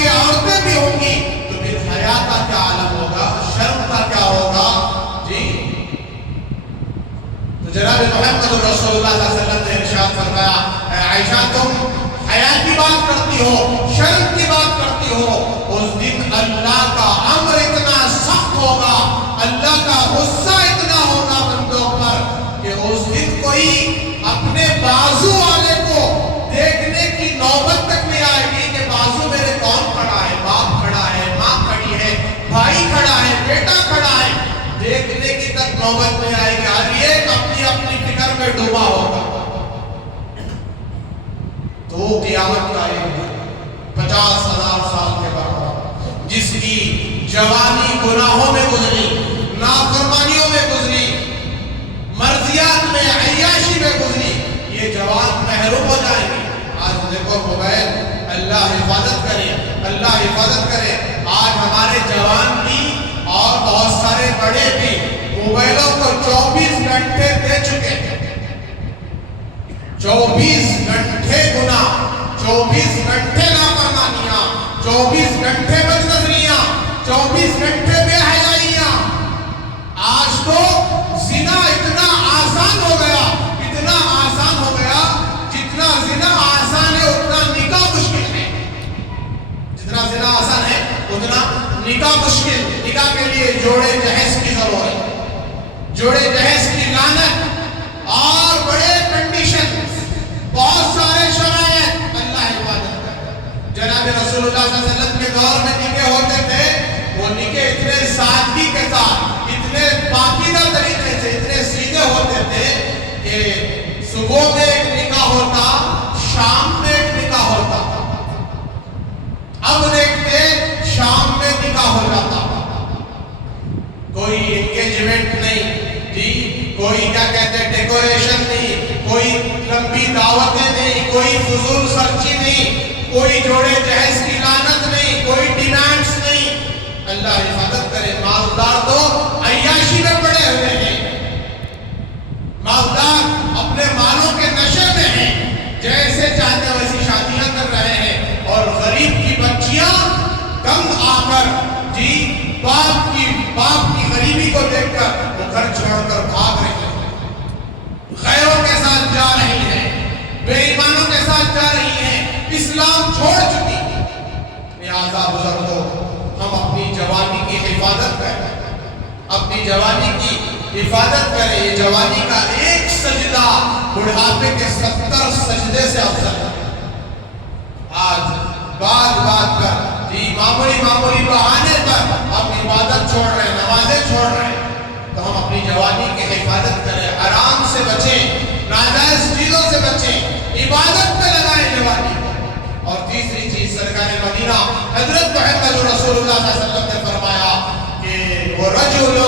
گے، عورتیں بھی ہوں گی، تو پھر حیا کا کیا عالم ہوگا، شرم کا کیا ہوگا؟ جی، تو جناب محمد رسول اللہ صلی اللہ علیہ وسلم نے ارشاد فرمایا، اے عائشہ، تم حیا کی بات کرتی ہو، شرم کی بات کرتی ہو، اس دن اللہ کا امر اتنا سخت ہوگا، اللہ کا غصہ اتنا ہوگا بندوں پر، کہ اس دن کوئی اپنے بازو والے کو دیکھنے کی نوبت تک نہیں آئے گی کہ بازو میرے کون کھڑا ہے، باپ کھڑا ہے، ماں کھڑی ہے، بھائی کھڑا ہے، بیٹا کھڑا ہے، دیکھنے کی تک نوبت نہیں آئے گی، ہر ایک اپنی اپنی فکر میں ڈوبا ہوگا۔ تو قیامت کا ایک دن 50,000 سال کے بعد، جس کی جوانی گناہوں میں گزری، نافرمانیوں میں گزری، مرضیات میں، عیاشی میں گزری، یہ جوان محروم ہو جائیں گے۔ آج دیکھو موبائل، اللہ حفاظت کرے، اللہ حفاظت کرے، آج ہمارے جوان بھی اور بہت سارے بڑے بھی موبائلوں کو 24 گھنٹے دے چکے ہیں، 24 گھنٹے گناہ، 24 گھنٹے نافرمانیاں، 24 گھنٹے بدنظریاں، 24 گھنٹے بے حیائیاں۔ آج تو زنا اتنا آسان ہو گیا، اتنا آسان ہو گیا، جتنا زنا آسان صبح میں ایک نکاح ہوتا، شام میں ایک نکاح ہوتا، اب دیکھتے شام میں نکاح ہو جاتا، کوئی انگیجمنٹ نہیں جی، کوئی کیا کہتے ہیں ڈیکوریشن نہیں، کوئی لمبی دعوتیں نہیں، کوئی فضول خرچی نہیں، کوئی جوڑے جہیز کی لعنت نہیں، کوئی ڈیمانڈز نہیں۔ اللہ حفاظت کرے، مالدار تو عیاشی میں پڑے ہوئے ہیں، مالدار اپنے مالوں کے نشے میں ہیں، جیسے چاہتے ہیں ویسی شادیاں کر رہے ہیں، اور غریب کی بچیاں تنگ آ کر جی باپ کی غریبی کو دیکھ کر وہ گھر چھوڑ کر بھاگ رہی ہیں، غیروں کے ساتھ جا رہی ہیں، بے ایمانوں کے ساتھ جا رہی ہیں، اسلام چھوڑ چکی ہے۔ لہذا بزرگوں، ہم اپنی جوانی کی حفاظت کریں، اپنی جوانی کی حفاظت کریں۔ یہ جوانی کا ایک سجدہ بڑھاپے کے 70 سجدے سے افضل ہے۔ آج بات پر جی معمولی بہانے پر ہم عبادت چھوڑ رہے ہیں، نمازیں چھوڑ رہے ہیں، تو ہم اپنی جوانی کی حفاظت کریں، حرام سے بچیں، ناجائز چیزوں سے بچیں، عبادت پہ لگائیں جوانی کو۔ اور تیسری چیز، سرکار مدینہ حضرت محمد رسول اللہ صلی اللہ علیہ وسلم نے فرمایا کہ وہ رجل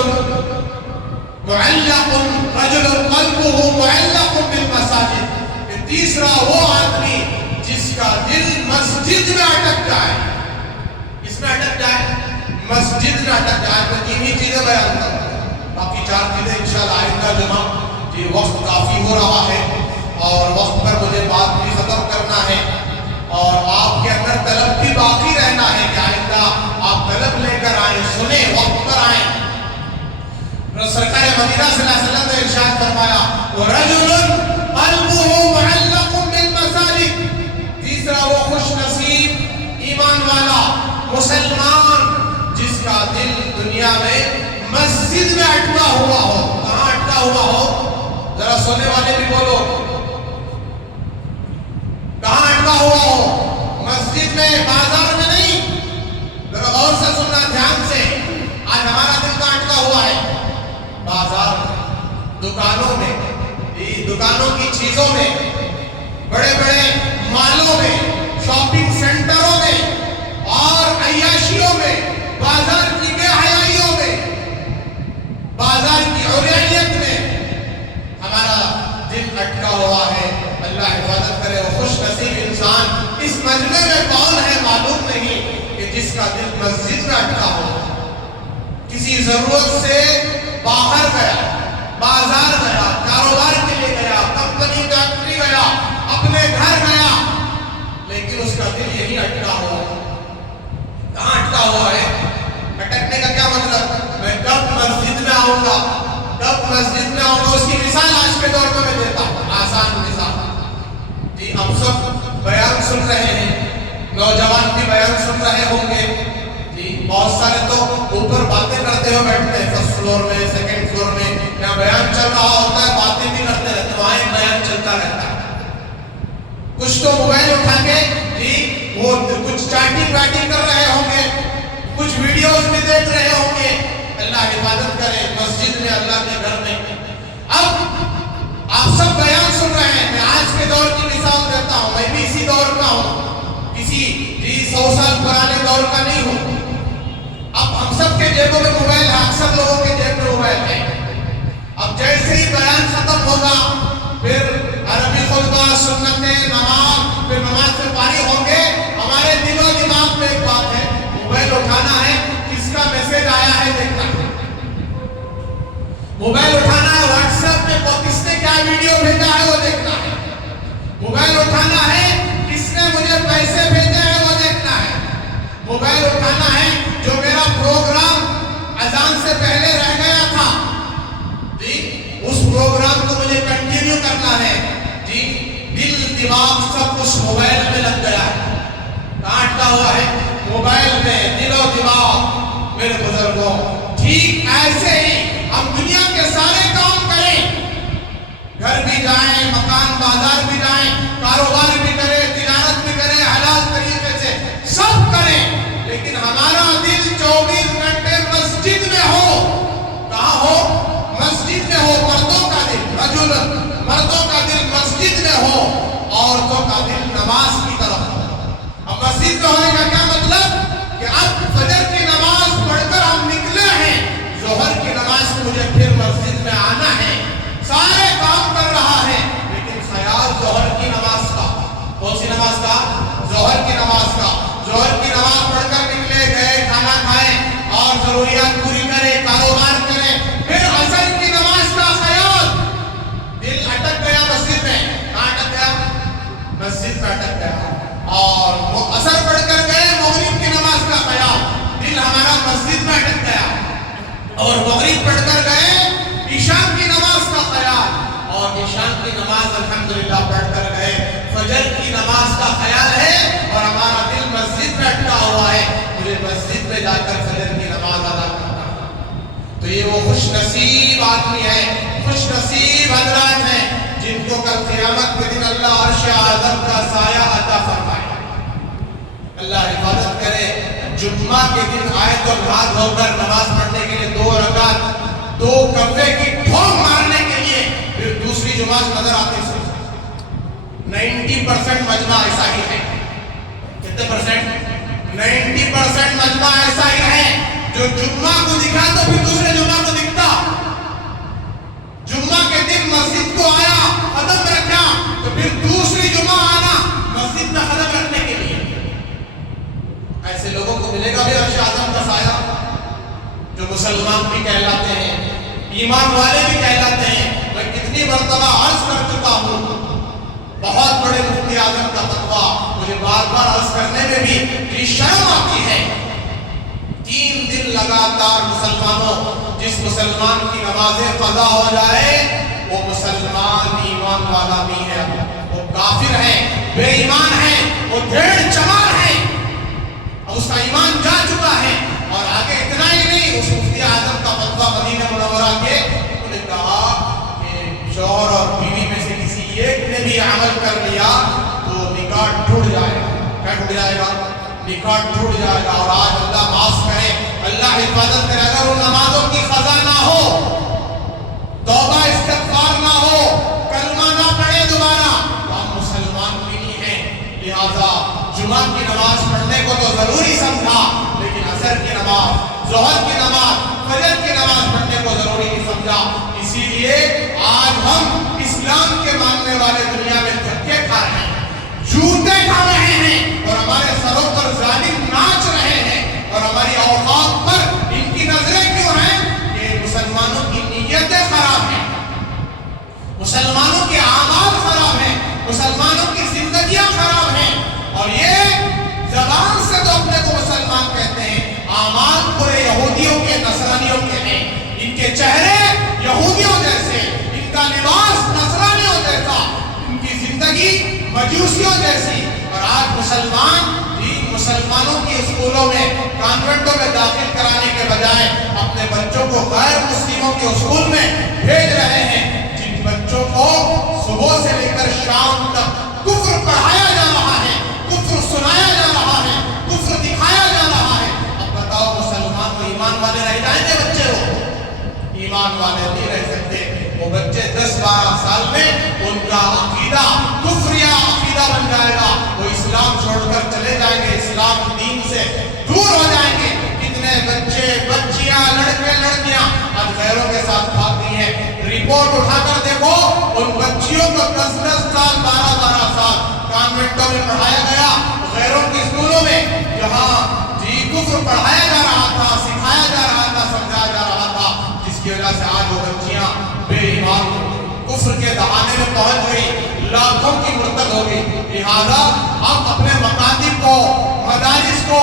قلبه معلق بالمساجد، کہ تیسرا وہ آدمی جس کا دل مسجد میں اٹک جائے، اس میں اٹک جائے، مسجد میں اٹک جائے۔ تو تین ہی چیزیں بیان کرتا ہوں، باقی 4 چیزیں انشاءاللہ آئندہ جمعہ جی وقت کافی ہو رہا ہے اور وقت پر مجھے بات بھی ختم کرنا ہے، اور آپ کے اندر طلب بھی باقی رہنا ہے کہ آئندہ آپ طلب لے کر آئیں، سنیں، وقت پر آئیں۔ سرکار مدینہ صلی اللہ علیہ وسلم نے ارشاد فرمایا وَرَجُلٌ قَلْبُهُ مُعَلَّقٌ بِالْمَسَاجِدِ، تیسرا وہ خوش نصیب ایمان والا مسلمان جس کا دل دنیا میں مسجد میں اٹکا ہوا ہو۔ کہاں اٹکا ہوا ہو؟ ذرا سونے والے بھی بولو، کہاں اٹکا ہوا ہو؟ مسجد میں، بازار میں نہیں۔ ذرا غور سے سننا، دھیان سے۔ آج ہمارا دل کہاں اٹکا ہوا ہے؟ بازار میں، دکانوں میں، دکانوں کی چیزوں میں، بڑے بڑے مالوں میں، شاپنگ سینٹروں میں اور عیاشیوں میں، بازار کی بے حیائیوں میں، بازار کی عریانیت میں ہمارا دل اٹکا ہوا ہے۔ اللہ حفاظت کرے۔ وہ خوش نصیب انسان اس مجمع میں کون ہے معلوم نہیں کہ جس کا دل مسجد میں اٹکا ہو، کسی ضرورت سے باہر گیا، بازار گیا، کاروبار کے لیے گیا، کمپنی فیکٹری گیا، اپنے گھر گیا، لیکن اس کا دل یہی اٹکا ہوا ہے۔ کہاں اٹکا ہوا ہے؟ اٹکنے کا کیا مطلب؟ میں کب مسجد میں آؤں گا، کب مسجد میں آؤں گا، اس کی مثال آج کے دور میں دیتا ہوں، آسان مثال جی۔ اب سب بیان سن رہے ہیں، نوجوان بھی بیان سن رہے ہوں گے جی۔ بہت سارے تو اوپر باتیں کرتے ہوئے بیٹھتے ہیں، فرسٹ فلور میں، سیکنڈ فلور میں، یہاں بیان چل رہا ہوتا ہے، باتیں بھی کرتے رہتے ہیں، وہاں ایک بیان چلتا رہتا ہے۔ کچھ تو موبائل اٹھا کے جی وہ کچھ چیٹنگ ویٹنگ کر رہے ہوں گے، کچھ ویڈیوز بھی دیکھ رہے ہوں گے۔ اللہ حفاظت کرے، مسجد میں، اللہ کے گھر میں۔ اب آپ سب بیان سن رہے ہیں، میں آج کے دور کی مثال دیتا ہوں، میں بھی اسی دور کا ہوں، کسی 100 سال پرانے دور کا نہیں ہوں۔ اب ہم سب کے جیبوں میں موبائل ہے، اکثر لوگوں کے جیب میں موبائل ہے۔ اب جیسے ہی بیان ختم ہوگا، پھر عربی خطبہ، سنتیں، نماز، پھر نماز سے فارغ ہوں گے، ہمارے دل و دماغ میں ایک بات ہے، موبائل اٹھانا ہے، کس کا میسج آیا ہے دیکھنا ہے، موبائل اٹھانا ہے، واٹس ایپ میں کس نے کیا ویڈیو بھیجا ہے وہ دیکھنا ہے، موبائل اٹھانا ہے، کس نے مجھے پیسے بھیجے ہیں وہ دیکھنا ہے، موبائل اٹھانا ہے، جو میرا پروگرام اذان سے پہلے رہ گیا تھا جی، اس پروگرام کو مجھے کنٹینیو کرنا ہے جی۔ دل دماغ سب اس موبائل میں لگ گیا ہے، کہاں اٹکا ہوا ہے؟ موبائل میں، دل و دماغ۔ میرے بزرگوں، ٹھیک ایسے ہی ہم دنیا کے سارے کام کریں، گھر بھی جائیں، مکان بازار بھی جائیں، کاروبار بھی کریں، تجارت بھی کریں، حلال طریقے سے سب کریں، لیکن ہمارا دل 24 گھنٹے مسجد میں ہو۔ کہاں ہو؟ مسجد میں ہو۔ مردوں کا دل، رجل، مردوں کا دل مسجد عورتوں کا دل نماز کی طرف ہو۔ اب مسجد میں ہونے کا کیا مطلب کہ اب فجر کی نماز پڑھ کر ہم نکلے ہیں، ظہر کی نماز سے مجھے پھر مسجد میں آنا ہے، سارے کام کر رہا ہے، لیکن خیال ظہر کی نماز کا۔ کون سی نماز کا؟ ظہر کی نماز کا۔ ظہر کی نماز پڑھ کر نکلے، گئے، کھانا کھائیں اور ضروریات پوری کریں، کاروبار کریں، پھر عصر کی نماز کا خیال، دل اٹک گیا مسجد میں۔ کہاں اٹک گیا؟ مسجد میں اٹک گیا۔ اور وہ عصر پڑھ کر گئے، مغرب کی نماز کا خیال، دل ہمارا مسجد میں اٹک گیا۔ اور مغرب پڑھ کر گئے، عشاء کی نماز کا خیال، اور عشاء کی نماز الحمدللہ پڑھ کر گئے، فجر کی نماز کا خیال ہے اور ہمارا دل مسجد میں اٹکا ہوا ہے، مجھے مسجد میں جا کر فجر کی نماز ادا کرنا ہے۔ تو یہ وہ خوش نصیب آدمی ہے، خوش نصیب حضرات ہیں جن کو کل قیامت کے دن اللہ عرش اعظم کا سایہ عطا فرمائے۔ اللہ حفاظت کرے، جمعہ کے دن آئے تو ہاتھ دھو کر نماز پڑھنے کے لیے 2 رکعت، 2 کبے کی ٹھوک مارنے کے لیے، پھر دوسری جمعہ نظر آتی ہے۔ 90% مجمع ایسا ہی ہے۔ کتنے پرسنٹ؟ 90% مجمع ایسا ہی ہے جو جمعہ کو دکھا تو پھر دوسرے جمعہ کو دکھتا۔ جمعہ کے دن مسجد کو آیا، قدم رکھا، تو پھر دوسری جمعہ آنا مسجد میں قدم رکھنے کے لیے۔ ایسے لوگوں کو ملے گا بھی عرش اعظم کا سایہ، جو مسلمان بھی کہلاتے ہیں، ایمان والے بھی کہلاتے ہیں۔ میں کتنی مرتبہ عرض کر چکا ہوں، بہت بڑے مفتی اعظم کا فتویٰ، مجھے بار بار عرض کرنے میں بھی شرم آتی ہے۔ 3 دن لگاتار مسلمانوں، جس مسلمان کی نمازیں قضا ہو جائے وہ مسلمان ایمان والا نہیں ہے، وہ کافر ہے، بے ایمان ہے، وہ بھیڑ چمار ہے، اس کا ایمان جا چکا ہے۔ اور آگے اتنا ہی نہیں، اس مفتی اعظم کا فتویٰ مدینہ منورہ کے، انہوں نے کہا کہ شوہر اور بیوی میں سے کسی ایک نے بھی عمل کر لیا تو نکاح ٹوٹ جائے گا۔ کیا ٹوٹ جائے گا؟ نکاح ٹوٹ جائے گا۔ اور آج اللہ معاف کرے، اللہ حفاظت کرے، اگر ان نمازوں کی قضا نہ ہو، توبہ استغفار نہ ہو، کلمہ نہ پڑھے دوبارہ، تو ہم مسلمان بھی نہیں ہیں۔ لہذا جمعہ کی نماز پڑھنے کو تو ضروری سمجھا، لیکن عصر کی نماز، ظہر کی نماز، فجر کی نماز پڑھنے کو ضروری نہیں سمجھا۔ اسی لیے آج ہم اسلام کے ماننے والے دنیا میں دھکے کھا رہے ہیں، جوتے کھا رہے ہیں، اور ہمارے سروں پر ظالم ناچ رہے ہیں، اور ہماری اوقات پر ان کی نظریں کیوں ہیں کہ مسلمانوں کی نیتیں خراب ہیں، مسلمانوں کے اعمال خراب ہیں، مسلمانوں کی زندگیاں خراب ہیں۔ اور یہ زبان سے تو اپنے کو مسلمان کہتے ہیں، اعمال پورے یہودیوں کے، نصرانیوں کے ہیں، ان کے چہرے یہودیوں جیسے، ان کا لباس نصرانیوں جیسا، ان کی زندگی مجوسیوں جیسی۔ اور آج مسلمانوں کی اسکولوں میں، کانوینٹوں میں داخل کرانے کے بجائے اپنے بچوں کو غیر مسلموں کے اسکول میں بھیج رہے ہیں، جن بچوں کو صبح سے لے کر شام تک کفر پڑھایا جا رہا ہے، کفر سنایا جا رہا ہے، کفر دکھایا جا رہا ہے۔ اب بتاؤ مسلمان کو ایمان والے رہ جائیں گے بچے؟ ہو ایمان والے نہیں رہ سکتے۔ وہ بچے 10-12 سال میں ان کا عقیدہ کفریہ عقیدہ بن جائے گا، وہ اسلام چھوڑ کر چلے جائیں گے، اسلام دین سے دور ہو جائیں گے۔ کتنے بچے، بچیاں، لڑکے، لڑکیاں آج غیروں کے ساتھ بھاگتی ہیں۔ رپورٹ اٹھا کر دیکھو، ان بچیوں کو 10-10 سال، 12-12 سال کانوینٹوں میں پڑھایا گیا، غیروں کے اسکولوں میں، جہاں کفر پڑھایا جا رہا تھا، سکھایا جا رہا تھا، سمجھایا جا رہا تھا، جس کی وجہ سے آج وہ بچیاں بے ایمان کفر کے دہانے میں پہنچ گئی، لاکھوں کی مرتد ہو گئی۔ لہذا اب اپنے مکاتب کو، مدارس کو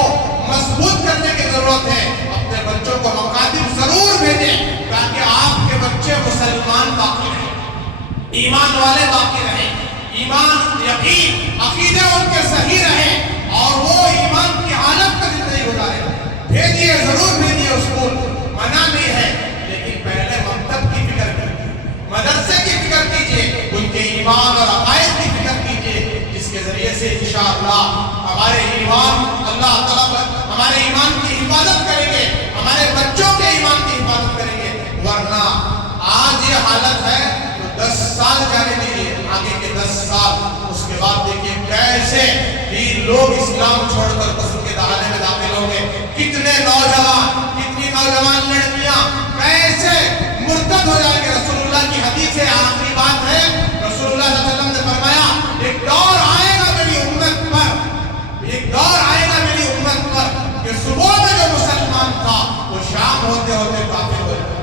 مضبوط کرنے کی ضرورت ہے۔ اپنے بچوں کو مکاتب ضرور بھیجیں تاکہ آپ کے بچے مسلمان باقی رہیں، ایمان والے باقی رہیں، ایمان، یقین، عقیدے ان کے صحیح رہیں اور وہ ایمان کی حالت میں زندگی گزارے۔ بھیجیے، ضرور بھیجیے اسکول، منع نہیں ہے، لیکن پہلے مکتب کی فکر کیجیے، مدرسے کی فکر کیجیے، ان کے ایمان اور عقائد کی فکر کیجیے، جس کے ذریعے سے انشاءاللہ ہمارے ایمان، اللہ تعالیٰ ہمارے ایمان کی حفاظت کریں گے، ہمارے بچوں کے ایمان کی حفاظت کریں گے۔ ورنہ آج یہ حالت ہے تو 10 سال جانے دیجیے، آگے کے 10 سال، اس کے بعد کیسے بھی لوگ اسلام چھوڑ کر کفر کے دہانے میں داخل ہوں گے، کتنے نوجوان، کتنی نوجوان لڑکیاں کیسے مرتد ہو جائیں گے۔ رسول اللہ کی حدیث ہے، آخری بات ہے، رسول اللہ صلی اللہ علیہ وسلم نے فرمایا ایک دور آئے گا میری امت پر، ایک دور آئے گا میری امت پر کہ صبح میں جو مسلمان تھا وہ شام ہوتے ہوتے کافر ہو جائے گا،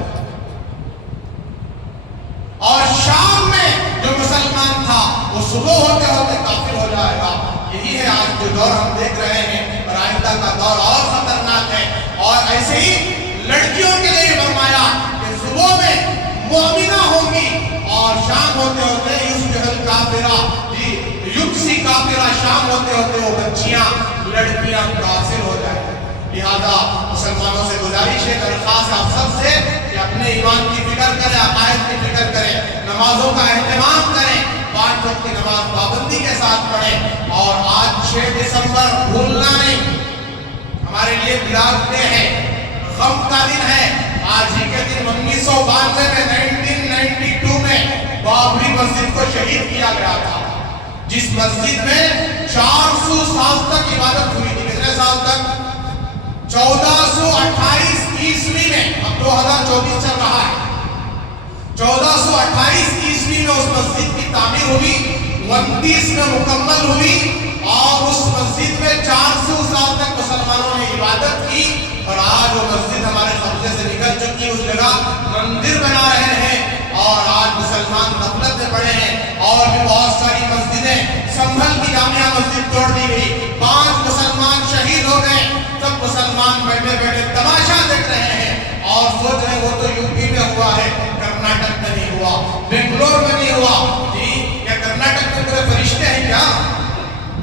اور شام میں جو مسلمان تھا وہ صبح ہوتے ہوتے کافر ہو جائے گا۔ یہی ہے آج جو دور ہم دیکھ رہے ہیں، اور آئندہ کا دور اور خطرناک ہے۔ اور ایسے ہی لڑکیوں کے لیے فرمایا کہ صبح میں مومنہ ہوں گی اور شام ہوتے ہوتے یصبح کافرہ، یمسی کافرہ، شام ہوتے ہوتے وہ بچیاں، لڑکیاں کافر ہو جائیں گی۔ لہذا مسلمانوں سے گزارش ہے، درخواست آپ سب سے کہ اپنے ایمان کی فکر کریں، عقائد کی فکر کریں، نمازوں کا اہتمام کریں، 5 وقت کی نماز پابندی کے ساتھ پڑھیں۔ اور آج 6 دسمبر بھولنا نہیں، ہمارے لیے بلاد ڈے ہے، غم کا دن ہے۔ آج ہی کے دن 1992 میں 1992 میں بابری مسجد کو شہید کیا گیا تھا، جس مسجد میں 400 سال تک عبادت ہوئی تھی۔ کتنے سال تک؟ 1428 عیسوی میں، اب 2024 چل رہا ہے، 1428 عیسوی میں اس مسجد کی تعمیر ہوئی، 29 میں مکمل ہوئی، اور اس مسجد میں 400 سال تک مسلمانوں نے عبادت کی۔ اور آج وہ مسجد ہمارے قبضے سے نکل چکی، اس جگہ مندر بنا رہے ہیں، اور آج مسلمان غفلت میں پڑے ہیں۔ اور بھی بہت ساری مسجدیں، سنبھل کی جامعہ مسجد توڑ دی گئی، 5 مسلمان شہید ہو گئے، سب مسلمان بیٹھے بیٹھے تماشا دیکھ رہے ہیں اور سوچ رہے ہیں وہ تو یوپی میں ہوا ہے، کرناٹک میں نہیں ہوا، بنگلور میں نہیں ہوا۔ جی کیا کرناٹک میں پورے فرشتے ہیں کیا؟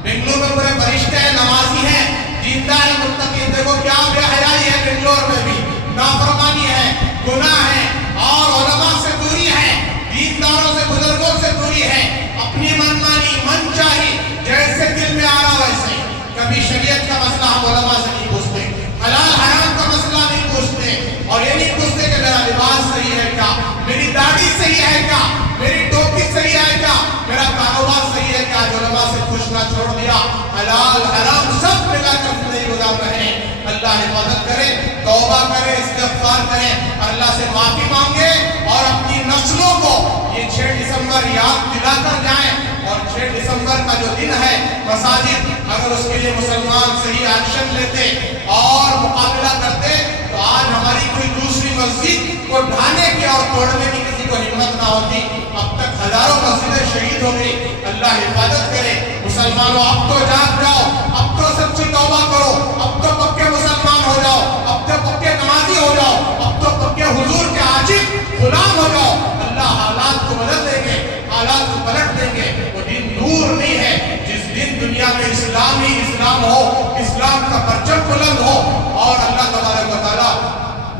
بنگلور میں پورے فرشتے ہیں، نمازی ہیں، دیندار ہیں، متقی؟ دیکھو کیا بے حیائی ہے، بنگلور میں بھی نافرمانی ہے، گناہ ہے، اور علماء سے دوری ہے، دینداروں سے، بزرگوں سے دوری ہے، اپنی منمانی، من چاہی، جیسے دل میں آ رہا ویسے ہی۔ کبھی شریعت کا مسئلہ ہم علماء سے نہیں پوچھتے، حلال حرام کا مسئلہ نہیں پوچھتے، اور یہ نہیں پوچھتے کہ میرا لباس صحیح ہے کیا، میری داڑھی صحیح ہے کیا، میری ٹوپی صحیح ہے کیا، میرا کاروبار صحیح ہے کیا۔ جو علماء سے پوچھنا چھوڑ دیا، حلال حرام سب ملا کر زندگی گزار رہے ہیں۔ اللہ حفاظت کرے، توبہ کرے، استغفار کرے، اللہ سے معافی مانگے، اور اپنی نسلوں کو یہ 6 دسمبر یاد دلا کر جائیں۔ اور 6 دسمبر کا جو دن ہے، مساجد اگر اس کے لیے مسلمان صحیح ایکشن لیتے اور مقابلہ کرتے تو آج ہماری کوئی دوسری مسجد کو ڈھانے کی اور توڑنے کی کسی کو ہمت نہ ہوتی۔ اب تک ہزاروں مسجدیں شہید ہو گئی۔ اللہ حفاظت کرے۔ مسلمانوں اب تو جاگ جاؤ، اب تو سچی توبہ کرو، اب تو پکے مسلمان ہو جاؤ، اب تو پکے نمازی ہو جاؤ، اب تو پکے حضور کے عاشق غلام ہو جاؤ۔ اللہ حالات کو بدل دیں گے، حالات کو پلٹ دیں گے۔ وہ دن دور نہیں ہے جس دن دنیا میں اسلام ہی اسلام ہو، اسلام کا پرچم بلند ہو، اور اللہ تبارک و تعالیٰ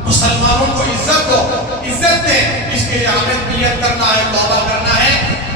مسلمانوں کو عزت ہو، عزت دے۔ اس کے لیے ہمیں نیت کرنا ہے، توبہ کرنا ہے۔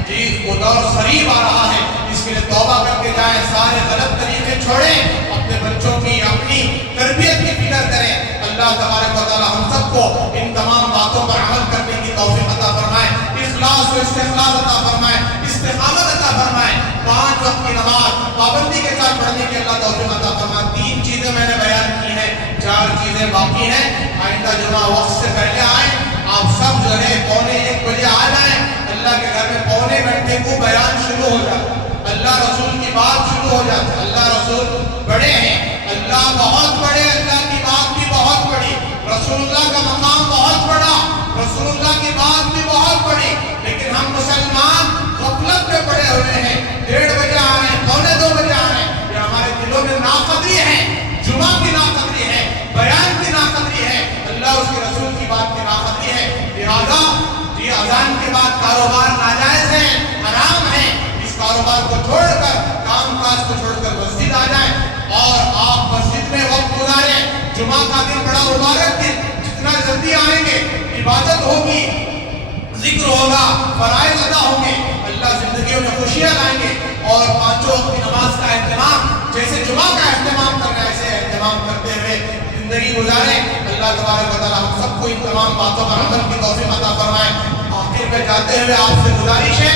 جی وہ دور قریب آ رہا ہے، اس کے لیے توبہ کر کے جائیں، سارے غلط طریقے چھوڑیں، اپنے بچوں کی، اپنی تربیت کی فکر کریں۔ اللہ تبارک و تعالیٰ ہم سب کو ان تمام باتوں پر عمل کرنے کی توفیق عطا فرمائے، اخلاص و استخلاص عطا فرمائے، استقامت عطا فرمائے، 5 وقت کی نماز پابندی کے ساتھ پڑھنے کی اللہ توفیق عطا فرمائے۔ 3 چیزیں میں نے بیان کی ہیں، 4 چیزیں باقی ہیں۔ آئندہ جمعہ وقت سے پہلے آئیں، آپ سب جو ہے 1:45 بجے آ جائیں۔ اللہ کے گھر میں 1 گھنٹے کو بیان شروع ہو جاتا ہے، اللہ رسول کی بات شروع ہو جاتی ہے۔ اللہ رسول بڑے ہیں، اللہ بہت بڑے، اللہ کی بات بھی بہت بڑی، رسول اللہ کا مقام بہت بڑا، رسول اللہ کی بات بھی بہت بڑی، لیکن ہم مسلمان غفلت میں پڑے ہوئے ہیں۔ 1:30 بجے آ رہے ہیں، 1:45 بجے آ رہے ہیں۔ یہ ہمارے دلوں میں ناقدری ہے، جمعہ کی ناقدری ہے، بیان کی ناقدری ہے، اللہ اس کے رسول کی بات کی ناقدری ہے۔ لہذا یہ اذان کے بعد کاروبار ناجائز ہے، حرام ہے، اس کاروبار کو چھوڑ کر، کام کاج کو چھوڑ کر مسجد آ جائیں، اور آپ مسجد میں وقت گزاریں۔ جمعہ کا دن بڑا مبارک دن، جتنا جلدی آئیں گے، عبادت ہوگی، ذکر ہوگا، فرائض ادا ہوں گے، اللہ زندگیوں میں خوشیاں لائیں گے۔ اور 5 وقت کی نماز کا اہتمام، جیسے جمعہ کا اہتمام کرنا ہے، ایسے اہتمام کرتے ہوئے زندگی گزاریں۔ اللہ تبارک و تعالیٰ ہم سب کو ان تمام باتوں پر عمل کی توفیق عطا فرمائے۔ آخر میں جاتے ہوئے آپ سے گزارش ہے